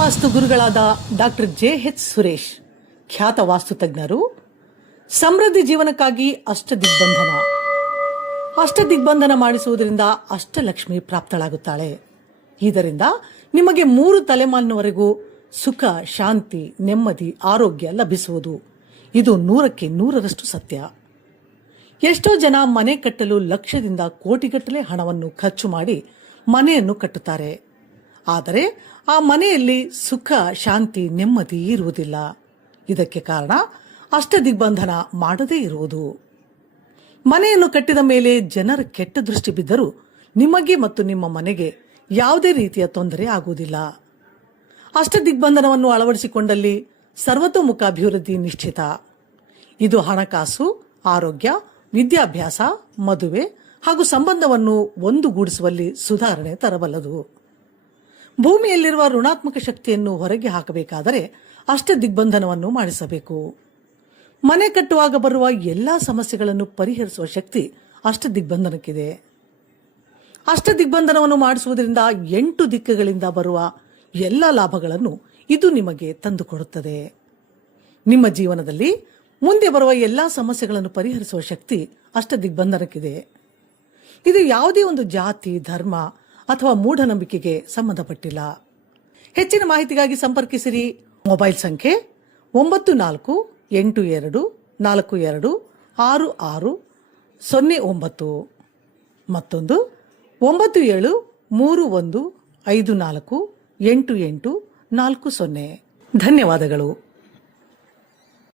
ವಾಸ್ತು ಗುರುಗಳಾದ ಡಾಕ್ಟರ್ ಜೆ.ಎಚ್. ಸುರೇಶ್ ಖ್ಯಾತ ವಾಸ್ತು ತಜ್ಞರು. ಸಮೃದ್ಧಿ ಜೀವನಕ್ಕಾಗಿ ಅಷ್ಟದಿಗ್ಬಂಧನ ಮಾಡಿಸುವುದರಿಂದ ಅಷ್ಟಲಕ್ಷ್ಮಿ ಪ್ರಾಪ್ತಳಾಗುತ್ತಾಳೆ. ಇದರಿಂದ ನಿಮಗೆ 3 ತಲೆಮಾರಿನವರೆಗೂ ಸುಖ, ಶಾಂತಿ, ನೆಮ್ಮದಿ, ಆರೋಗ್ಯ ಲಭಿಸುವುದು. ಇದು 100ಕ್ಕೆ 100ರಷ್ಟು ಸತ್ಯ. ಎಷ್ಟೋ ಜನ ಮನೆ ಕಟ್ಟಲು ಲಕ್ಷದಿಂದ ಕೋಟಿಗಟ್ಟಲೆ ಹಣವನ್ನು ಖರ್ಚು ಮಾಡಿ ಮನೆಯನ್ನು ಕಟ್ಟುತ್ತಾರೆ. ಆದರೆ ಆ ಮನೆಯಲ್ಲಿ ಸುಖ, ಶಾಂತಿ, ನೆಮ್ಮದಿ ಇರುವುದಿಲ್ಲ. ಇದಕ್ಕೆ ಕಾರಣ ಅಷ್ಟದಿಗ್ಬಂಧನ ಮಾಡದೇ ಇರುವುದು. ಮನೆಯನ್ನು ಕಟ್ಟಿದ ಮೇಲೆ ಜನರ ಕೆಟ್ಟ ದೃಷ್ಟಿ ಬಿದ್ದರೂ ನಿಮಗೆ ಮತ್ತು ನಿಮ್ಮ ಮನೆಗೆ ಯಾವುದೇ ರೀತಿಯ ತೊಂದರೆ ಆಗುವುದಿಲ್ಲ. ಅಷ್ಟದಿಗ್ಬಂಧನವನ್ನು ಅಳವಡಿಸಿಕೊಂಡಲ್ಲಿ ಸರ್ವತೋಮುಖ ಅಭಿವೃದ್ಧಿ ನಿಶ್ಚಿತ. ಇದು ಹಣಕಾಸು, ಆರೋಗ್ಯ, ವಿದ್ಯಾಭ್ಯಾಸ, ಮದುವೆ ಹಾಗೂ ಸಂಬಂಧವನ್ನು ಒಂದುಗೂಡಿಸುವಲ್ಲಿ ಸುಧಾರಣೆ ತರಬಲ್ಲದು. ಭೂಮಿಯಲ್ಲಿರುವ ಋಣಾತ್ಮಕ ಶಕ್ತಿಯನ್ನು ಹೊರಗೆ ಹಾಕಬೇಕಾದರೆ ಅಷ್ಟದಿಗ್ಬಂಧನವನ್ನು ಮಾಡಿಸಬೇಕು. ಮನೆ ಕಟ್ಟುವಾಗ ಬರುವ ಎಲ್ಲಾ ಸಮಸ್ಯೆಗಳನ್ನು ಪರಿಹರಿಸುವ ಶಕ್ತಿ ಅಷ್ಟದಿಗ್ಬಂಧನಕ್ಕಿದೆ. ಅಷ್ಟದಿಗ್ಬಂಧನವನ್ನು ಮಾಡಿಸುವುದರಿಂದ 8 ದಿಕ್ಕುಗಳಿಂದ ಬರುವ ಎಲ್ಲ ಲಾಭಗಳನ್ನು ಇದು ನಿಮಗೆ ತಂದುಕೊಡುತ್ತದೆ. ನಿಮ್ಮ ಜೀವನದಲ್ಲಿ ಮುಂದೆ ಬರುವ ಎಲ್ಲಾ ಸಮಸ್ಯೆಗಳನ್ನು ಪರಿಹರಿಸುವ ಶಕ್ತಿ ಅಷ್ಟದಿಗ್ಬಂಧನಕ್ಕಿದೆ. ಇದು ಯಾವುದೇ ಒಂದು ಜಾತಿ, ಧರ್ಮ ಅಥವಾ ಮೂಢನಂಬಿಕೆಗೆ ಸಂಬಂಧಪಟ್ಟಿಲ್ಲ. ಹೆಚ್ಚಿನ ಮಾಹಿತಿಗಾಗಿ ಸಂಪರ್ಕಿಸಿರಿ. ಮೊಬೈಲ್ ಸಂಖ್ಯೆ 9482426609, ಮತ್ತೊಂದು 9731548840. ಧನ್ಯವಾದಗಳು.